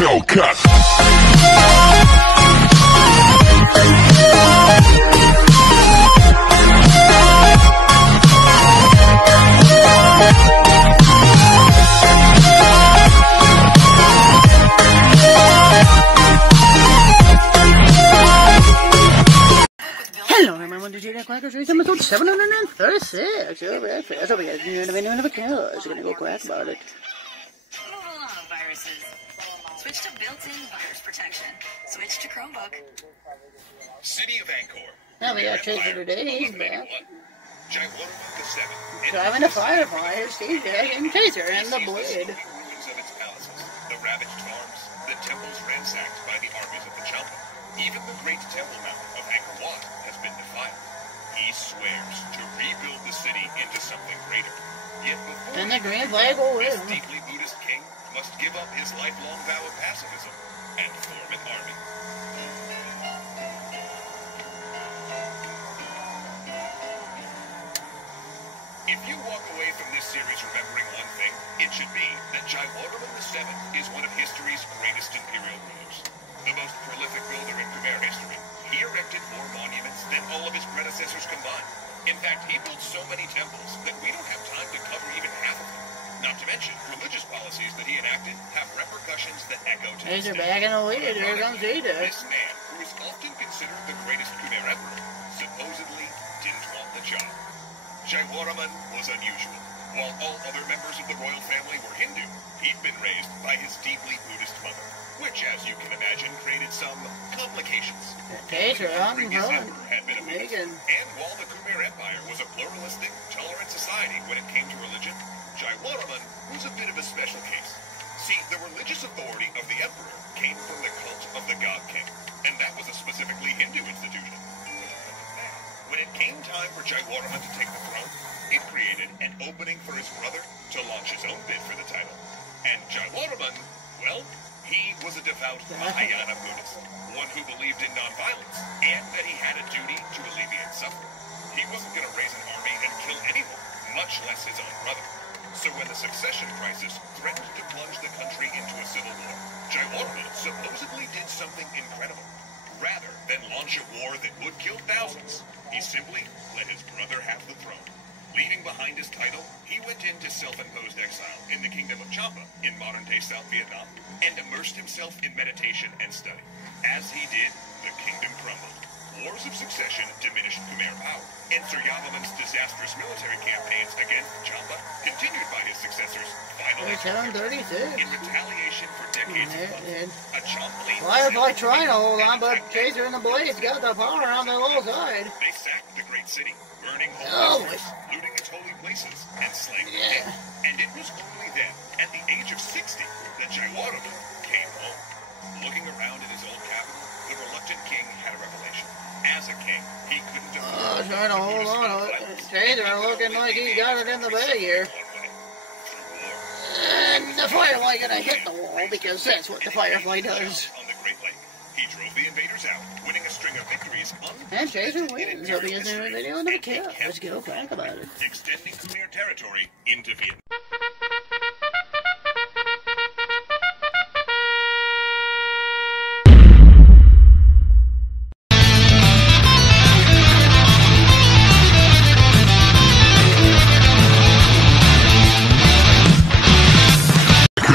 Hellcat. Hello, everyone, to Tjax-Quackers, it's episode 736 of Wreckfest. Hope you guys are doing a because you're gonna go quack about it. Move along, viruses. Switch to built-in virus protection. Switch to Chromebook. City of Angkor. Now we got Chaser today, he's back. Tjax-Quackers Driving the firefighters, he's back, and Chaser and the Blade. The ravaged farms, the temples ransacked by the armies of the Champa. Even the great temple mountain of Angkor Wat has been defiled. He swears to rebuild the city into something greater. Yet before And the green flag will this win. deeply Buddhist king must give up his lifelong vow of pacifism and form an army. If you walk away from this series remembering one thing, it should be that Tjax-Quackers VII is one of history's greatest imperial rulers. The most prolific builder in Khmer history. He erected more monuments than all of his predecessors combined. In fact, he built so many temples that we don't have time to cover even half of them. Not to mention, religious policies that he enacted have repercussions that echo to this Chaser day. back in the lead, here comes Chaser. This man, who is often considered the greatest Khmer emperor, supposedly didn't want the job. Tjax-Quackers was unusual. While all other members of the royal family were Hindu, he'd been raised by his deeply Buddhist mother, which, as you can imagine, created some complications. Chaser on the His run. emperor had been a Buddhist, and while the Khmer Empire was a pluralistic, tolerant society when it came to religion, Tjax-Quackers was a bit of a special case. See, the religious authority of the emperor came from the cult of the god king, and that was a specifically Hindu institution. When it came time for Tjax-Quackers to take the throne, it created an opening for his brother to launch his own bid for the title. And Tjax-Quackers, well, he was a devout Mahayana Buddhist, one who believed in nonviolence, and that he had a duty to alleviate suffering. He wasn't going to raise an army and kill anyone, much less his own brother. So when the succession crisis threatened to plunge the country into a civil war, Tjax-Quackers supposedly did something incredible. Rather than launch a war that would kill thousands, he simply let his brother have the throne. Leaving behind his title, he went into self-imposed exile in the Kingdom of Champa in modern-day South Vietnam and immersed himself in meditation and study. As he did, the kingdom crumbled. Wars of succession diminished Khmer power, and Sir Yavaman's disastrous military campaigns against Champa, continued by his successors, finally in retaliation for decades of plunder. A Champa Firefly trying to hold on, but Chaser and the Blade's got the power on their little side. They sacked the great city, burning holy Oh, sites, looting its holy places, and slaying the dead. And it was only then, at the age of 60, that Tjax-Quackers came home. Looking around at his old capital, the reluctant king had a revelation. As a king, he couldn't afford Trying to hold on. Chaser looking like he's got it in the bag here. And the Firefly gonna hit the wall because that's what the Firefly does. On the Great Lake, he drove the invaders out, winning a string of victories And Chaser wins. Hope you guys enjoyed the video and don't care. Let's go back about it. extending Khmer territory into Vietnam.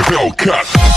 Hellcat.